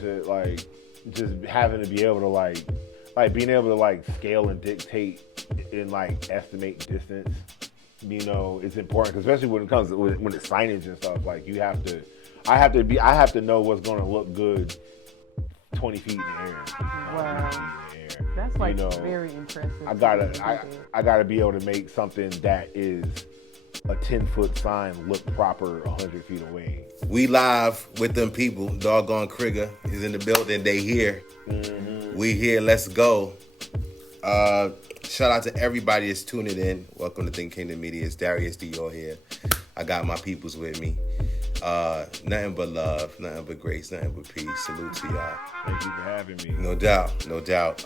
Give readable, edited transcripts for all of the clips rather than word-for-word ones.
shit, like just having to be able to like being able to like scale and dictate and like estimate distance, you know, is important, especially when it comes to, when it's signage and stuff. Like I have to know what's going to look good 20 feet in the air. Wow. That's like, you know, very impressive. I gotta be able to make something that is a 10-foot sign look proper 100 feet away. We live with them people. Dogon Krigga is in the building. They here. Mm-hmm. We here. Let's go. Shout out to everybody that's tuning in. Welcome to Think Kingdom Media. It's Darius Dior here. I got my peoples with me. Nothing but love, nothing but grace, nothing but peace. Salute to y'all. Thank you for having me. No doubt, no doubt.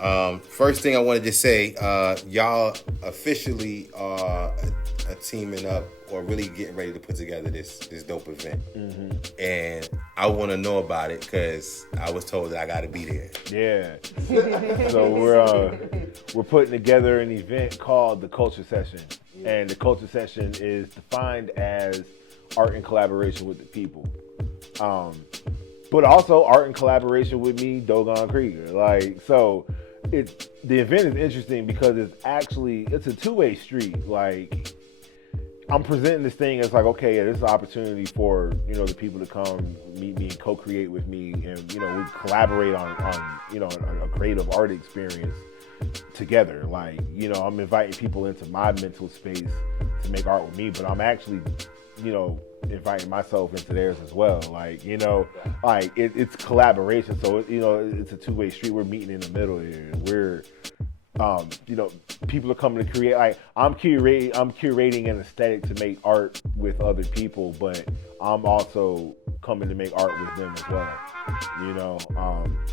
First thing I wanted to say, y'all officially are teaming up or really getting ready to put together this dope event. Mm-hmm. And I want to know about it because I was told that I got to be there. Yeah. So we're putting together an event called the Culture Session, and the Culture Session is defined as art in collaboration with the people, but also art in collaboration with me, Dogon Krigga. Like, so the event is interesting because it's a two-way street. Like, I'm presenting this thing as like, okay, yeah, this is an opportunity for, you know, the people to come meet me and co-create with me, and, you know, we collaborate on you know, a creative art experience together. Like, you know, I'm inviting people into my mental space to make art with me, but I'm actually, you know, inviting myself into theirs as well. Like, you know, like it's collaboration. So, you know, it's a two-way street. We're meeting in the middle here. We're, you know, people are coming to create. Like, I'm curating an aesthetic to make art with other people, but I'm also coming to make art with them as well. You know,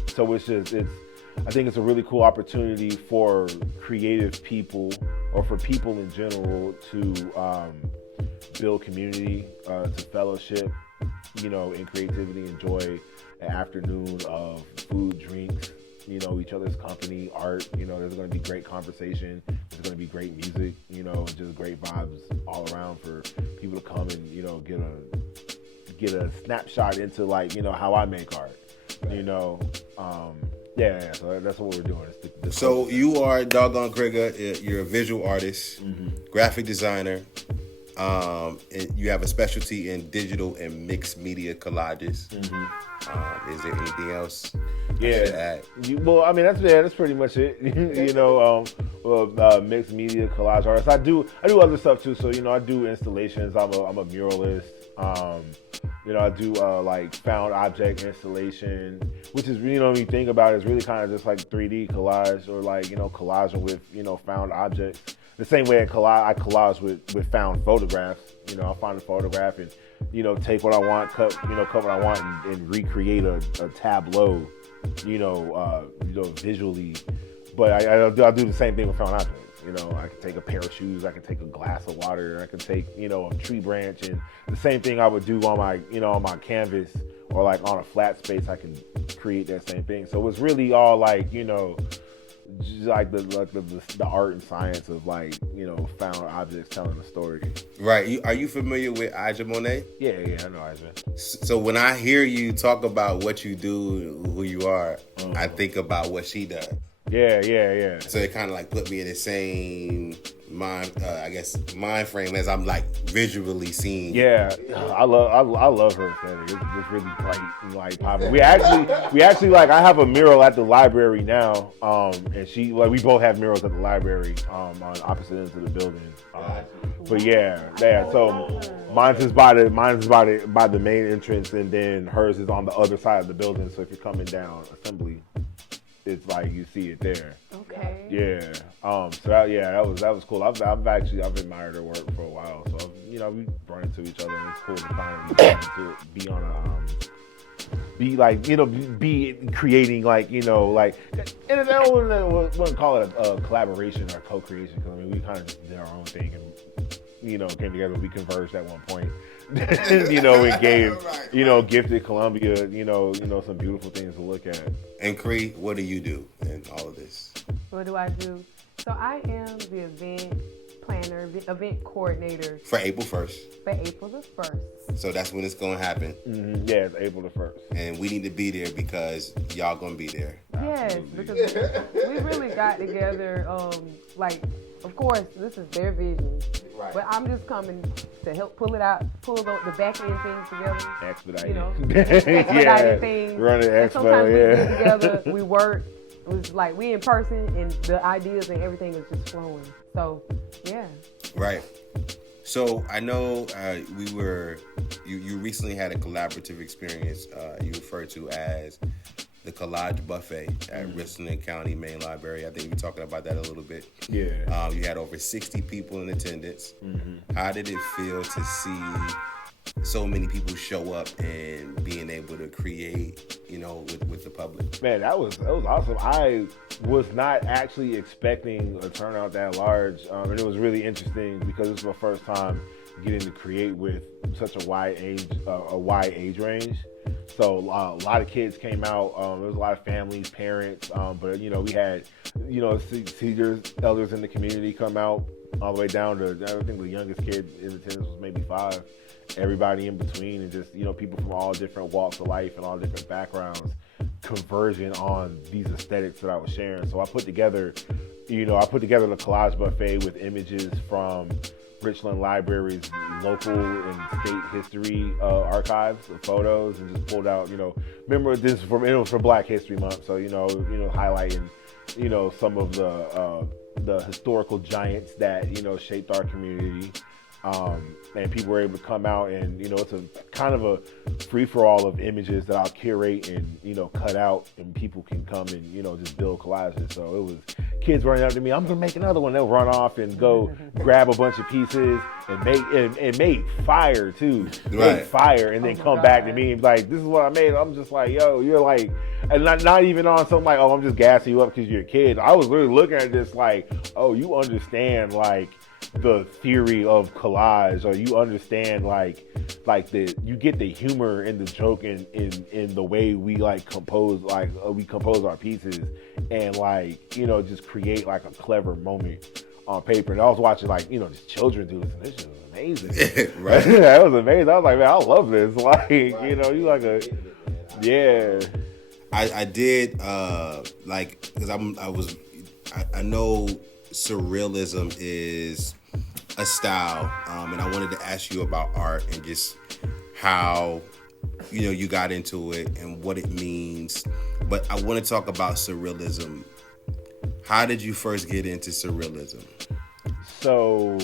so I think it's a really cool opportunity for creative people, or for people in general, to build community, to fellowship, you know, in creativity, enjoy an afternoon of food, drinks, you know, each other's company, art. You know, there's going to be great conversation. There's going to be great music, you know, just great vibes all around for people to come and, you know, get a snapshot into, like, you know, how I make art, you know. Yeah, so that's what we're doing. So you are Dogon Krigga. You're a visual artist, graphic designer. And you have a specialty in digital and mixed media collages. Is there anything else? Yeah. Well, I mean, that's pretty much it. You know, mixed media collage artist. I do other stuff too. So, you know, I do installations. I'm a muralist. You know, I do like found object installation, which is, you know, when you think about it, it's really kind of just like 3D collage, or like, you know, collaging with, you know, found objects. The same way I collage with found photographs. You know, I'll find a photograph and, you know, take what I want, cut what I want, and recreate a tableau, you know, visually. But I'll do the same thing with found objects. You know, I can take a pair of shoes, I can take a glass of water, I can take, you know, a tree branch, and the same thing I would do on my, you know, on my canvas, or like on a flat space, I can create that same thing. So it's really all like, you know, just like the art and science of, like, you know, found objects telling a story. Right. Are you familiar with Aja Monet? Yeah, I know Aja. So when I hear you talk about what you do, who you are, I think about what she does. Yeah. So it kind of like put me in the same mind frame as I'm like visually seeing. Yeah, I love her aesthetic. It's really bright and like popping. We actually like, I have a mural at the library now, and she, like, we both have murals at the library on opposite ends of the building. But yeah. So mine's is by the main entrance, and then hers is on the other side of the building. So if you're coming down Assembly, it's like you see it there. Okay. Yeah. So that was cool. I've admired her work for a while. So, you know, we run into each other, and it's cool to finally be on a be like, you know, be creating, like, you know, like, and I wouldn't call it a collaboration or co-creation, because I mean, we kind of just did our own thing and, you know, came together. We converged at one point. You know, it gave, you know, gifted Columbia, you know, some beautiful things to look at. And Kree, what do you do in all of this? What do I do? So I am the event planner, event coordinator. For April 1st. For April the 1st. So that's when it's going to happen. Mm-hmm. Yeah, it's April the 1st. And we need to be there because y'all going to be there. Yes, because we really got together, of course, this is their vision. Right. But I'm just coming to help pull the back end things together. Expedite. You know, yeah. things. Run it and sometimes we yeah. get together, we work. It was like we in person, and the ideas and everything is just flowing. So, yeah. Right. So I know you recently had a collaborative experience you referred to as the Collage Buffet at Richland County Main Library. I think we were talking about that a little bit. Yeah. You had over 60 people in attendance. Mm-hmm. How did it feel to see so many people show up and being able to create, with the public? Man, that was awesome. I was not actually expecting a turnout that large, and it was really interesting because it was my first time getting to create with such a wide age range. So a lot of kids came out. There was a lot of families, parents, but we had seniors, elders in the community come out all the way down to, I think the youngest kid in attendance was maybe 5. Everybody in between, and just people from all different walks of life and all different backgrounds converging on these aesthetics that I was sharing. So I put together the Collage Buffet with images from Richland Library's local and state history archives of photos, and just pulled out, remember this it was for Black History Month, so highlighting some of the historical giants that shaped our community. And people were able to come out, and it's a kind of a free-for-all of images that I'll curate and cut out, and people can come and just build collages. So it was kids running up to me, I'm gonna make another one. They'll run off and go grab a bunch of pieces and make fire too. Right. Make fire, and then come back to me and be like, this is what I made. I'm just like, yo, you're like, and not even on something like, oh, I'm just gassing you up because you're a kid. I was really looking at this like, oh, you understand like the theory of collage, or you understand you get the humor and the joke in the way we compose our pieces, and just create like a clever moment on paper. And I was watching just children do this, and this shit was amazing. Right. That was amazing. I was like, man, I love this. You like a yeah. I did because I know Surrealism is a style, and I wanted to ask you about art and just how you got into it and what it means. But I want to talk about Surrealism. How did you first get into Surrealism? So,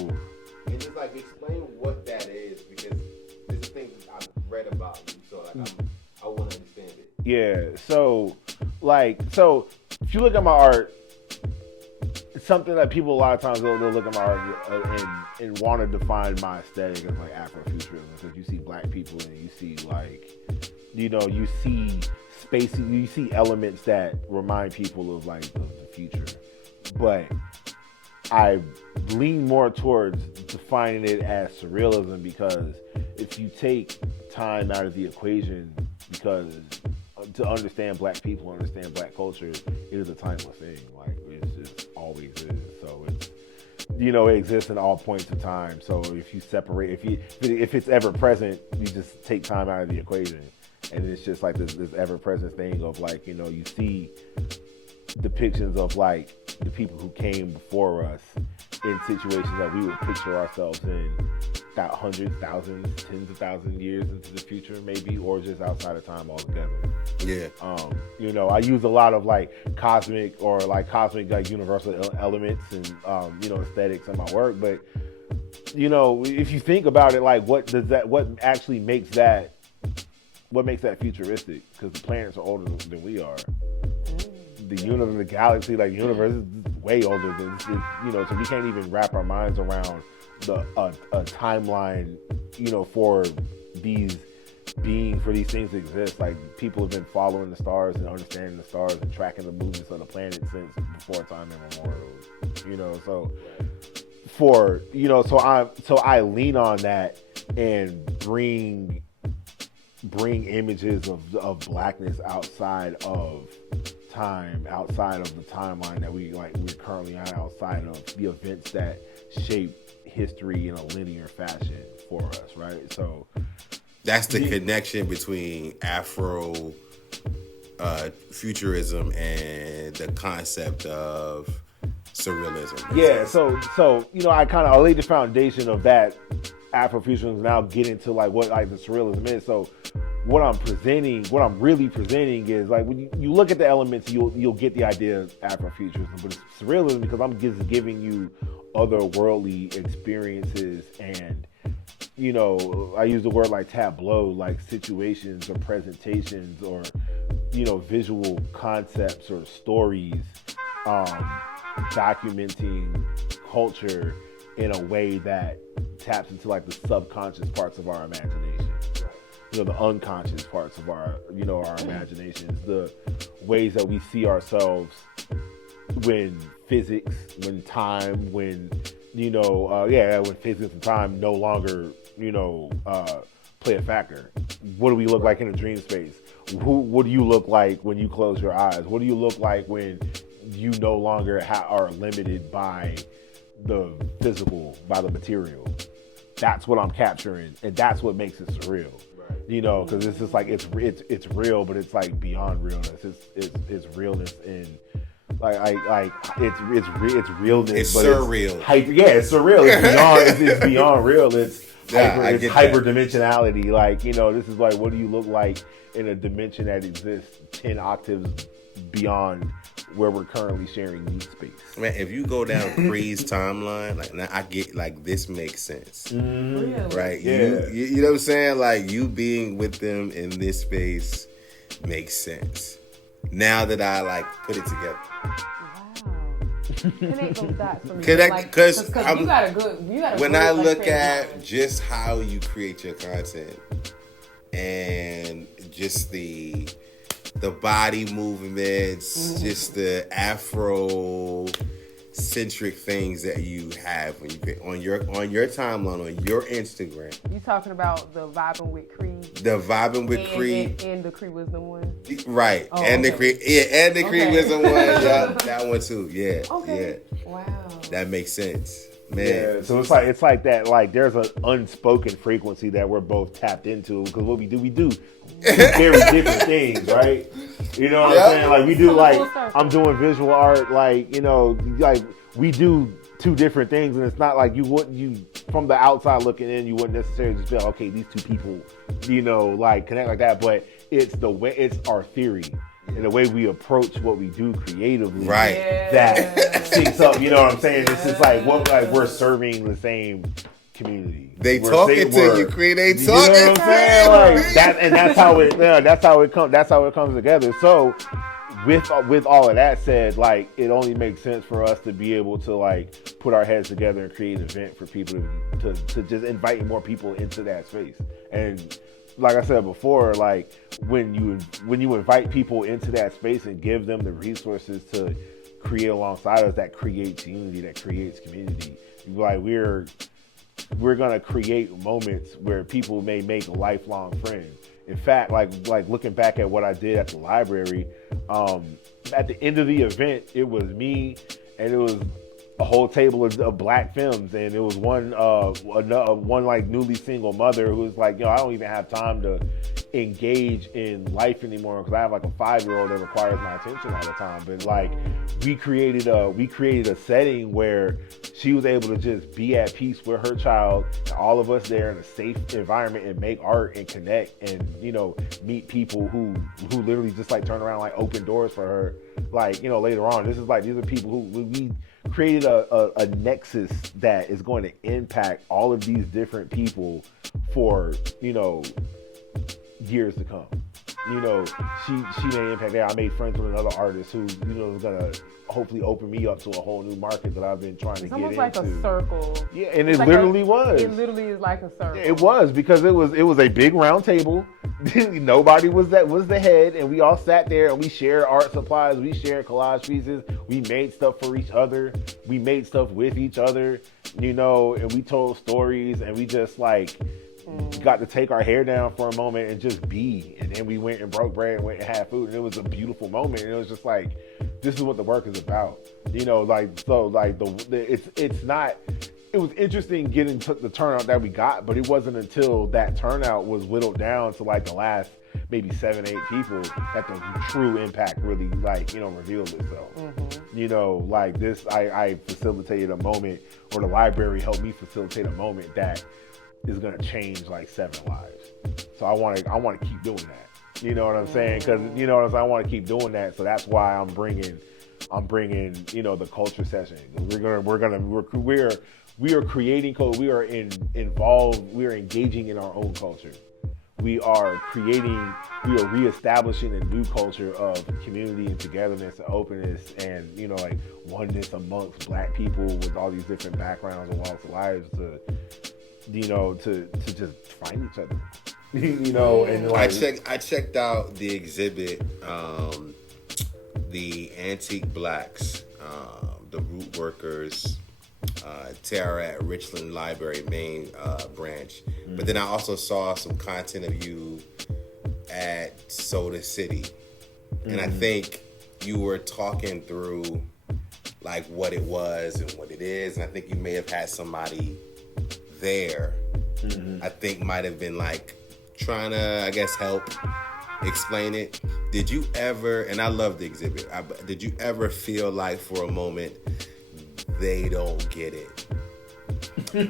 and just explain what that is, because this is things that I've read about you, so I want to understand it. Yeah. So if you look at my art, it's something that people a lot of times they'll look at my art and want to define my aesthetic as Afrofuturism, because you see Black people and you see you see space, you see elements that remind people of the future. But I lean more towards defining it as surrealism, because if you take time out of the equation, because to understand Black people, understand Black culture, it is a timeless thing. It's just always is. So it's it exists in all points of time. So if you separate, if it's ever present, you just take time out of the equation, and it's just this ever present thing of you see depictions of the people who came before us in situations that we would picture ourselves in hundreds, thousands, tens of thousands of years into the future, maybe, or just outside of time altogether. Yeah. I use a lot of cosmic or universal elements and aesthetics in my work, but if you think about it, what actually makes that futuristic? Because the planets are older than we are. The universe, the galaxy, the universe is way older than so we can't even wrap our minds around a timeline, for these things to exist. People have been following the stars and understanding the stars and tracking the movements of the planet since before time immemorial. So I lean on that and bring images of Blackness outside of time, outside of the timeline that we're currently on, outside of the events that shape history in a linear fashion for us, right? So that's the connection between Afro futurism and the concept of surrealism. Yeah, so I laid the foundation of that Afrofuturism. Now get into like what like the surrealism is. So what I'm really presenting is like when you look at the elements, you'll get the idea of Afrofuturism, but it's surrealism because I'm just giving you otherworldly experiences and I use the word like tableau, like situations or presentations or visual concepts or stories, documenting culture in a way that taps into like the subconscious parts of our imagination, the unconscious parts of our imaginations, the ways that we see ourselves when physics, when time, when when physics and time no longer play a factor. What do we look like in a dream space? What do you look like when you close your eyes? What do you look like when you no longer are limited by the physical, by the material? That's what I'm capturing, and that's what makes it surreal. Right. Because it's just like it's real, but it's like beyond realness. It's realness in it's realness. It's but surreal. It's surreal. It's beyond real. It's hyperdimensionality. Like this is like what do you look like in a dimension that exists 10 octaves beyond where we're currently sharing meat space. Man, if you go down Kree's timeline, like now I get like this makes sense, right? Yeah. You know what I'm saying? Like you being with them in this space makes sense. Now that I like put it together. Connect those dots for me. Because you got a good. When I look at just how you create your content and just the body movements, just the Afro-centric things that you have when you create on your timeline, on your Instagram. You talking about the Vibing with Kree? The Vibing with Kree. And the Kree Wisdom one? Right. Oh, and okay. the Kree Wisdom one. Yeah, that one too. Yeah. Okay. Yeah. Wow. That makes sense. Man. Yeah, so it's like that. Like there's an unspoken frequency that we're both tapped into because what we do very different things, right? You know what I'm saying? Like we do like I'm doing visual art, like like we do two different things, and it's not like you from the outside looking in, you wouldn't necessarily just be like, okay, these two people, like connect like that. But it's the way, it's our theory. And the way we approach what we do creatively, right? That syncs up. You know what I'm saying? It's just like we're serving the same community. They talking to you, Kree. They talking. You know what I'm saying? Like that, and that's how it. That's how it comes. That's how it comes together. So, with all of that said, like it only makes sense for us to be able to like put our heads together and create an event for people to just invite more people into that space. And like I said before, like when you invite people into that space and give them the resources to create alongside us, that creates unity, that creates community. Like we're gonna create moments where people may make lifelong friends. In fact, like looking back at what I did at the library, at the end of the event, it was me and it was a whole table of black femmes, and it was one like newly single mother who was like, I don't even have time to engage in life anymore because I have like a 5-year-old that requires my attention all the time. But like we created a setting where she was able to just be at peace with her child, and all of us there in a safe environment and make art and connect and meet people who literally just like turn around, like open doors for her, like later on. These are people who we created a nexus that is going to impact all of these different people for years to come. She made impact there. I made friends with another artist who is gonna hopefully open me up to a whole new market that I've been trying to get into. It's almost like a circle. Yeah, and it literally was. It literally is like a circle. It was because it was a big round table. Nobody was the head, and we all sat there and we shared art supplies, we shared collage pieces, we made stuff for each other, we made stuff with each other, and we told stories, and we just like got to take our hair down for a moment and just be. And then we went and broke bread and went and had food, and it was a beautiful moment. And it was just like, this is what the work is about, it's not it was interesting getting the turnout that we got, but it wasn't until that turnout was whittled down to like the last maybe 7-8 people that the true impact really like, you know, revealed itself. Mm-hmm. You know, like this, I facilitated a moment, or the library helped me facilitate a moment that is gonna change like 7 lives. So I want to keep doing that. You know what I'm saying? Because you know what I'm saying, I want to keep doing that. So that's why I'm bringing, you know, the culture session. We are creating code. We are involved. We are engaging in our own culture. We are reestablishing a new culture of community and togetherness and openness and, you know, like oneness amongst Black people with all these different backgrounds and walks of lives to, you know, to just find each other. You know, and like I checked out the exhibit, the Antique Blacks, the Root Workers, tear at Richland Library main branch. But then I also saw some content of you at Soda City. And I think you were talking through like what it was and what it is. And I think you may have had somebody there. I think might have been like trying to, I guess, help explain it. Did you ever, and I love the exhibit, did you ever feel like for a moment they don't get it?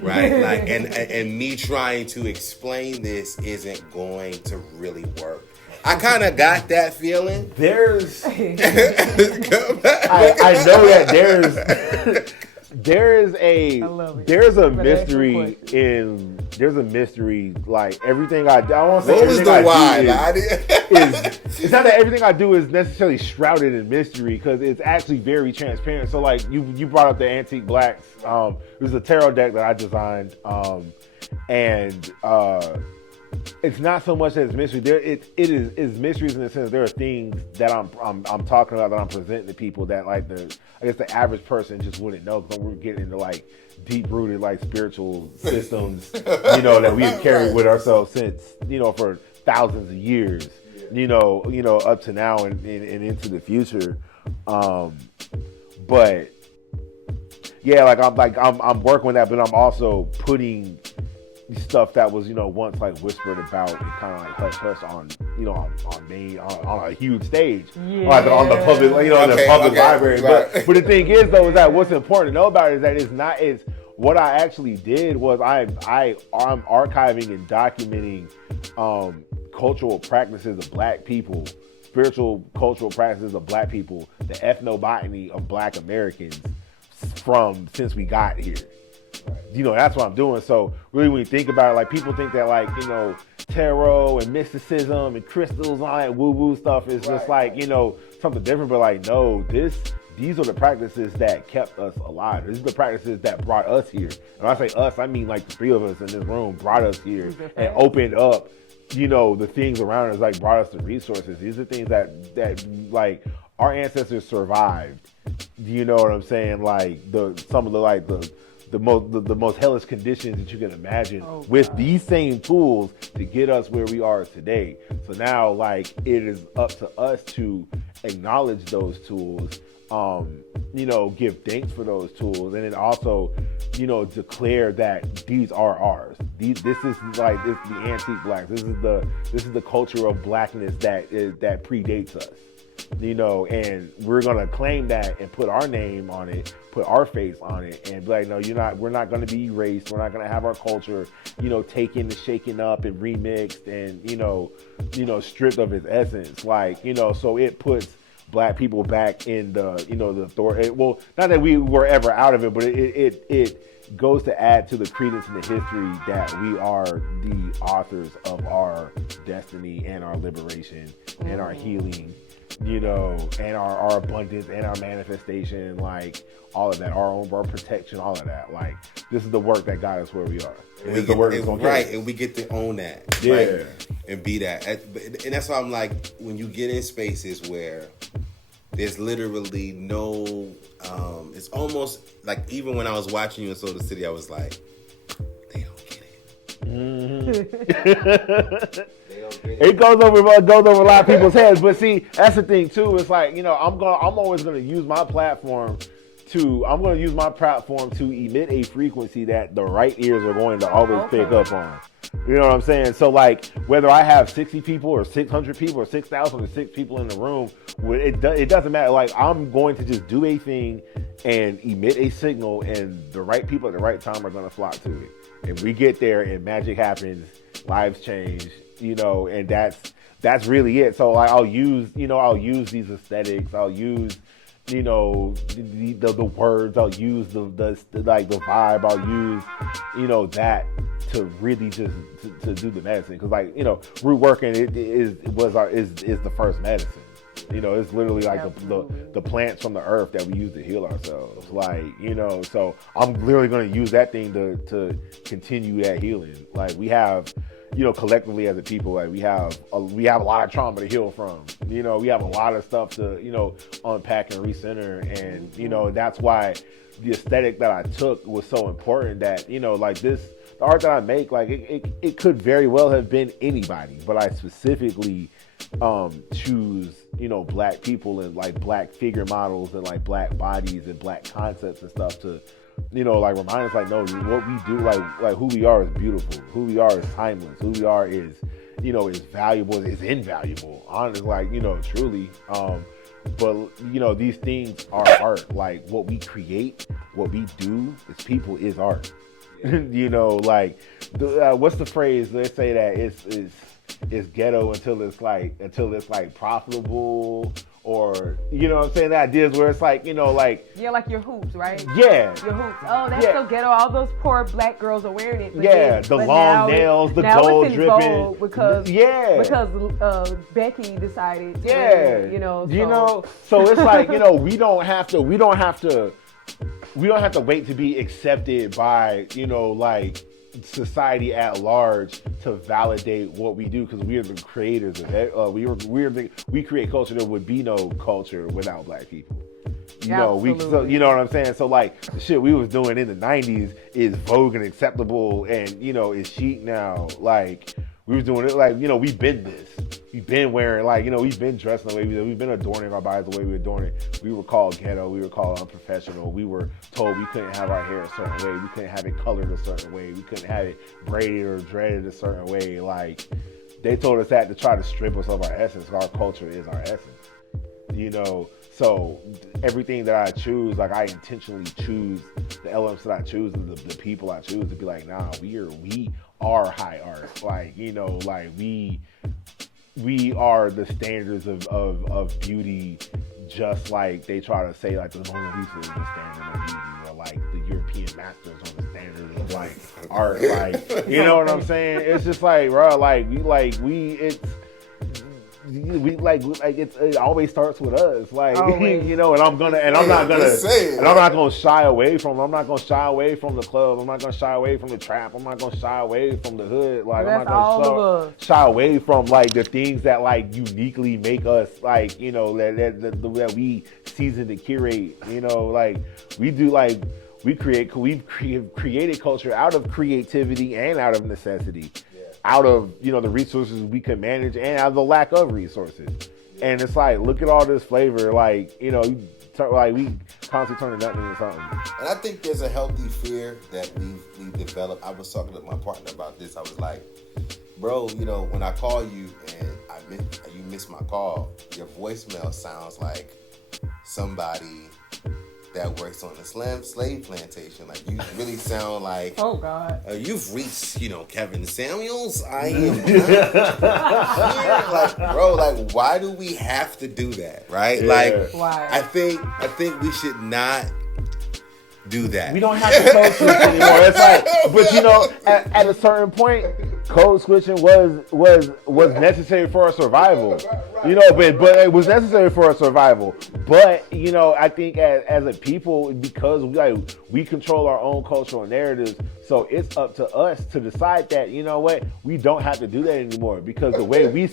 Right? Like, and me trying to explain this isn't going to really work. I kind of got that feeling. There's, I know that there's a mystery like everything I won't say what was the why? It's not that everything I do is necessarily shrouded in mystery, because it's actually very transparent. So like you brought up the Antique Blacks. It was a tarot deck that I designed, and it's not so much as mystery. It is mysteries in the sense there are things that I'm talking about that I'm presenting to people that like the average person just wouldn't know, because we're getting into like deep rooted like spiritual systems, you know, that we've carried with ourselves since, you know, for thousands of years, you know, up to now and into the future. But yeah, I'm working with that, but I'm also putting stuff that was, you know, once like whispered about and kind of like hush on, you know, on a huge stage, like on the public, you know, in the public library. Right. But the thing is though, is that what's important to know about it is that it's what I actually did was I'm archiving and documenting cultural practices of Black people, spiritual cultural practices of Black people, the ethnobotany of Black Americans from since we got here. You know, that's what I'm doing. So really when you think about it, like people think that like, you know, tarot and mysticism and crystals and all that woo-woo stuff is just like, you know, something different. But like, no, these are the practices that kept us alive. These are the practices that brought us here. And when I say us, I mean like the three of us in this room brought us here and opened up, you know, the things around us, like brought us the resources. These are things that like our ancestors survived. You know what I'm saying? Like some of the most hellish conditions that you can imagine with these same tools to get us where we are today. So now, like, it is up to us to acknowledge those tools, you know, give thanks for those tools, and then also, you know, declare that these are ours. This is the Antique Blacks. This is the culture of Blackness that predates us. You know, and we're gonna claim that and put our name on it, put our face on it, and be like, no, we're not gonna be erased. We're not gonna have our culture, you know, taken and shaken up and remixed and, you know, stripped of its essence. Like, you know, so it puts Black people back in the, you know, the authority. Well, not that we were ever out of it, but it goes to add to the credence in the history that we are the authors of our destiny and our liberation and our healing, you know, and our abundance and our manifestation, like all of that, our protection, all of that. Like, this is the work that got us where we are. And we get to own that, right? And be that. And that's why I'm like, when you get in spaces where there's literally no, it's almost like, even when I was watching you in Soda City, I was like, they don't get it. Mm-hmm. It goes over a lot of people's heads, but see, that's the thing too. It's like, you know, I'm always gonna use my platform use my platform to emit a frequency that the right ears are going to always pick up on. You know what I'm saying? So like, whether I have 60 people or 600 people or 6,000 or 6 people in the room, it doesn't matter. Like, I'm going to just do a thing and emit a signal, and the right people at the right time are going to flock to it. And we get there and magic happens, lives change, and that's really it. So like, I'll use these aesthetics, I'll use the words, I'll use the vibe, I'll use that to really just to do the medicine, because root working is the first medicine. It's literally like the plants from the earth that we use to heal ourselves. So I'm literally going to use that thing to continue that healing. Like, we have, collectively as a people, like we have a lot of trauma to heal from. We have a lot of stuff to, unpack and recenter. And, that's why the aesthetic that I took was so important, that, the art that I make, like it could very well have been anybody, but I specifically choose black people and like black figure models and like black bodies and black concepts and stuff to remind us, like, no, what we do, like who we are is beautiful, who we are is timeless, who we are is is valuable, is invaluable, honestly, truly. But these things are art. Like, what we create, what we do as people is art. What's the phrase? They say that it's ghetto until it's like profitable, or what I'm saying. The ideas where it's like like your hoops, right? Yeah, your hoops. Oh, that's so ghetto. All those poor black girls are wearing it. The long nails, the gold dripping. Because Becky decided to wear it, So it's like we don't have to wait to be accepted by society at large to validate what we do, because we are the creators of it. We create culture. There would be no culture without black people. You know what I'm saying? So like, the shit we was doing in the 90s is vogue and acceptable, and is chic now. Like, we was doing it we've been this. We've been wearing we've been dressing the way we did. We've been adorning our bodies the way we were adorning it. We were called ghetto. We were called unprofessional. We were told we couldn't have our hair a certain way. We couldn't have it colored a certain way. We couldn't have it braided or dreaded a certain way. Like, they told us that to try to strip us of our essence. Our culture is our essence. So everything that I choose, like, I intentionally choose the elements that I choose and the people I choose to be like, nah, we are high art. We are the standards of beauty, just like they try to say like the Mona Lisa is the standard of beauty, or like the European masters are the standard of like art. Like, what I'm saying? It's just like, bro, it always starts with us, and I'm not gonna shy away from it. I'm not gonna shy away from the club. I'm not gonna shy away from the trap. I'm not gonna shy away from the hood. Like, I'm not gonna shy away from like the things that like uniquely make us, that we season to curate. We've created culture out of creativity and out of necessity. Out of the resources we can manage and out of the lack of resources, and it's like, look at all this flavor, we constantly turning nothing into something. And I think there's a healthy fear that we've developed. I was talking to my partner about this. I was like, bro, when I call you and you miss my call, your voicemail sounds like somebody that works on the slave plantation. Like, you really sound like, oh God, you've reached, Kevin Samuels. I am not like, bro, like, why do we have to do that, right? Yeah. Like, why? I think we should not do that. We don't have to code switch anymore. It's like, but at a certain point, code switching was necessary for our survival. But it was necessary for our survival. But I think as a people, because we control our own cultural narratives, so it's up to us to decide that we don't have to do that anymore, because the way we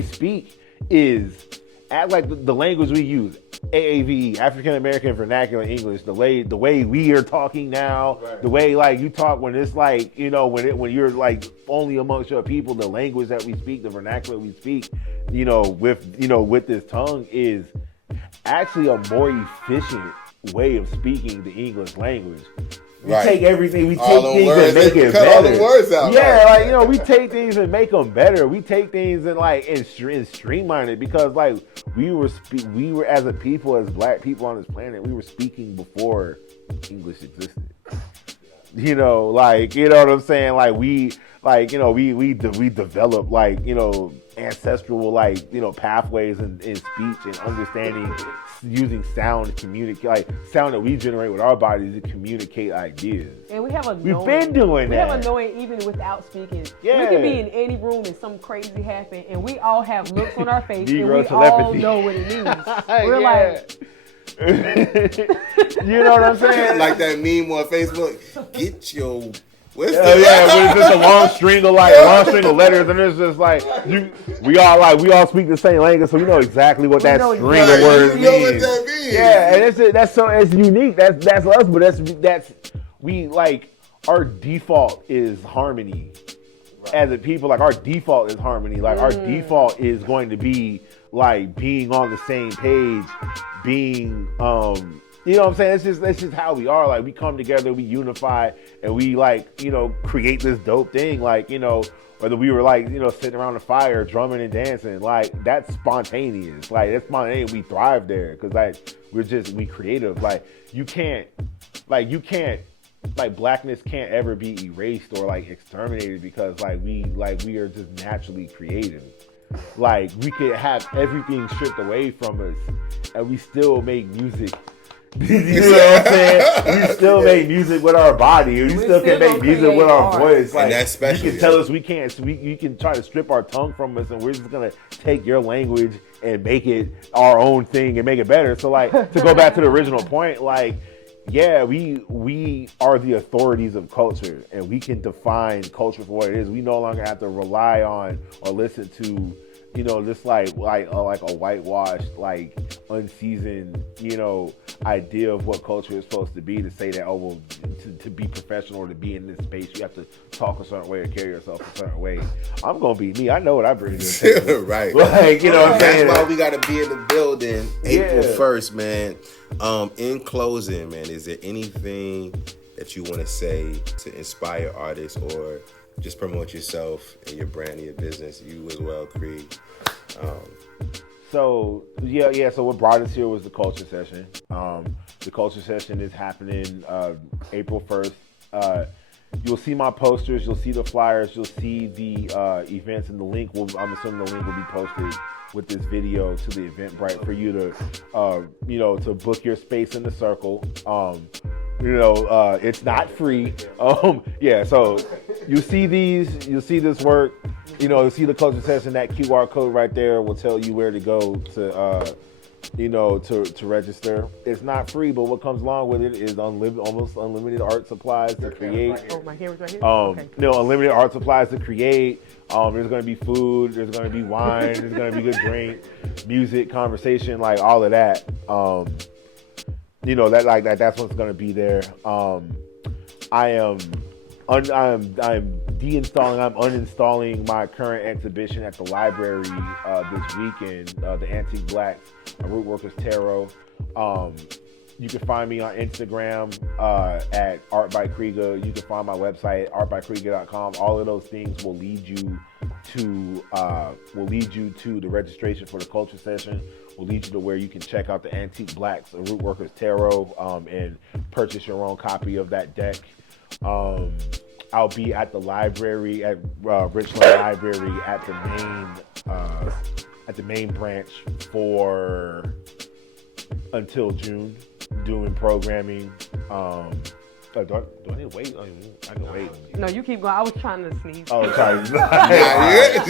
speak is act like the language we use. AAVE, African American Vernacular English, the way we are talking now, right. The way you talk when it's when you're only amongst your people, the language that we speak, the vernacular we speak, with this tongue is actually a more efficient way of speaking the English language. We Right. take everything, we All take them things words, and make they it cut all better. the words out, Yeah, right. like, you know, we take things and make them better. We take things and like and streamline it because like we were as a people, as black people on this planet, we were speaking before English existed. You know, like, you know what I'm saying? Like we develop like, you know, ancestral like, you know, pathways in speech and understanding using sound to communicate, like sound that we generate with our bodies to communicate ideas. And we have We've been doing we that. have a knowing even without speaking. Yeah. We can be in any room and something crazy happen, and we all have looks on our face, and Negro we telepathy. all know what it means. We're Yeah. like, you know what I'm saying? Like that meme on Facebook. Get your. What's Yeah, the- but it's just a long string of letters, and it's just like we all speak the same language, so we know exactly what that know string of Right, words you know means. what that means. Yeah, and it's unique. That's us, but that's we like our default is harmony. As a people, like our default is harmony. Like our default is going to be like being on the same page, being you know what I'm saying? That's just how we are. Like we come together, we unify, and we like, you know, create this dope thing. Like, you know, whether we were like, you know, sitting around the fire, drumming and dancing, like that's spontaneous. Like that's spontaneous. We thrive there because like we creative. Like you can't blackness can't ever be erased or like exterminated because like we are just naturally creative. Like we could have everything stripped away from us and we still make music. You know what I'm saying? We still make music with our body. We still can make music with our voice. Like, and that's special. You can tell us we can't. You can try to strip our tongue from us, and we're just gonna take your language and make it our own thing and make it better. So, like, to go back to the original point, like, yeah, we are the authorities of culture, and we can define culture for what it is. We no longer have to rely on or listen to, you know, this like a whitewashed, like unseasoned, you know, idea of what culture is supposed to be to say that, oh, well, to be professional or to be in this space, you have to talk a certain way or carry yourself a certain way. I'm gonna be me. I know what I bring to the table. Right. Like, you know what I'm saying? That's why we gotta be in the building April Yeah. 1st, man. In closing, man, is there anything that you want to say to inspire artists or just promote yourself and your brand and your business? You as well, Krieg. So what brought us here was the culture session. The culture session is happening April 1st. You'll see my posters, you'll see the flyers, you'll see the events, and the link I'm assuming the link will be posted with this video to the Eventbrite for you to you know, to book your space in the circle. You know, it's not free. So you see this work. You know, see the culture session. That QR code right there will tell you where to go to, you know, to register. It's not free, but what comes along with it is almost unlimited art supplies to create. oh, my camera's right here. You know, unlimited art supplies to create. There's going to be food. There's going to be wine. There's going to be good drink, music, conversation, like all of that. You know, that's what's going to be there. I'm uninstalling my current exhibition at the library this weekend, the Antique Blacks, Root Workers Tarot. You can find me on Instagram at Art by Krigga. You can find my website, artbykrigga.com. All of those things will lead you to the registration for the culture session. Will lead you to where you can check out the Antique Blacks, Root Workers Tarot, and purchase your own copy of that deck. I'll be at the library at Richland Library at the main branch for until June, doing programming. Do I need to wait? I can wait. No, you keep going. I was trying to sneeze. Oh, sorry. Yeah.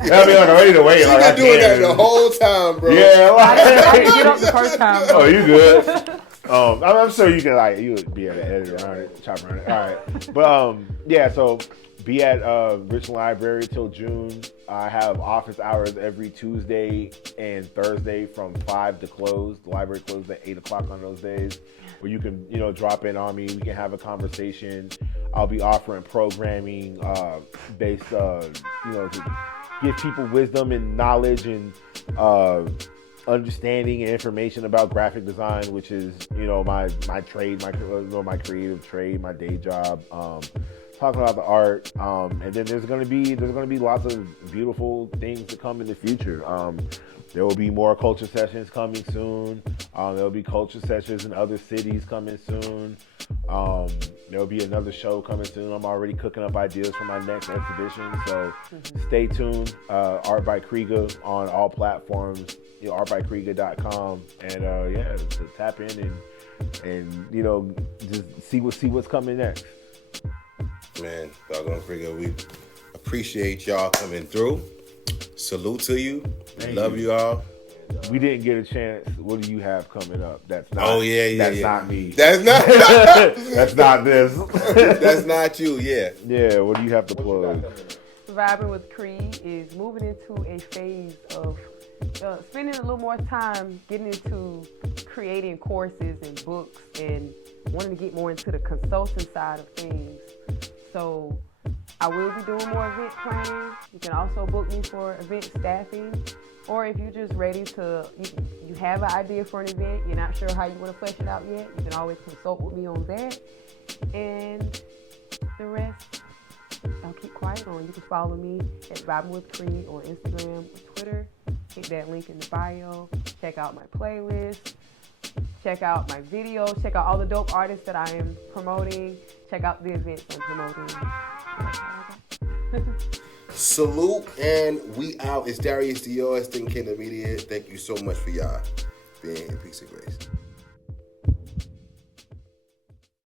I mean, like, I'm ready to wait. You've Like, been doing that the whole time, bro. Yeah. I Like, didn't get up the first time. oh, you good? I'm sure you can you would be able to edit around it, chop around it. All right, but so be at Richland Library till June. I have office hours every Tuesday and Thursday from 5 to close. The library closes at 8 o'clock on those days, where you can drop in on me. We can have a conversation. I'll be offering programming based to give people wisdom and knowledge and understanding and information about graphic design, which is, my trade, my creative trade, my day job. Talking about the art, and then there's gonna be lots of beautiful things to come in the future. There will be more culture sessions coming soon. There'll be culture sessions in other cities coming soon. There'll be another show coming soon. I'm already cooking up ideas for my next exhibition, so stay tuned. Art by Krigga on all platforms. Artbykrigga.com, and so tap in and just see what's coming next. Man, Dogon Krigga, we appreciate y'all coming through. Salute to you. Love you all. We didn't get a chance. What do you have coming up? That's not. Oh yeah. That's not me. That's not. That's not this. That's not you. Yeah. Yeah. What do you have to plug? Vibing with Creed is moving into a phase of spending a little more time getting into creating courses and books and wanting to get more into the consulting side of things. So I will be doing more event planning. You can also book me for event staffing. Or if you're just ready to, you have an idea for an event, you're not sure how you want to flesh it out yet, you can always consult with me on that. And the rest, I'll keep quiet on. You can follow me at Vibing with Creed on Instagram or Twitter. Hit that link in the bio. Check out my playlist. Check out my videos. Check out all the dope artists that I am promoting. Check out the events I'm promoting. Salute, and we out. It's Darius Dior, Thinking Kingdom Media. Thank you so much for y'all being here. Peace and grace.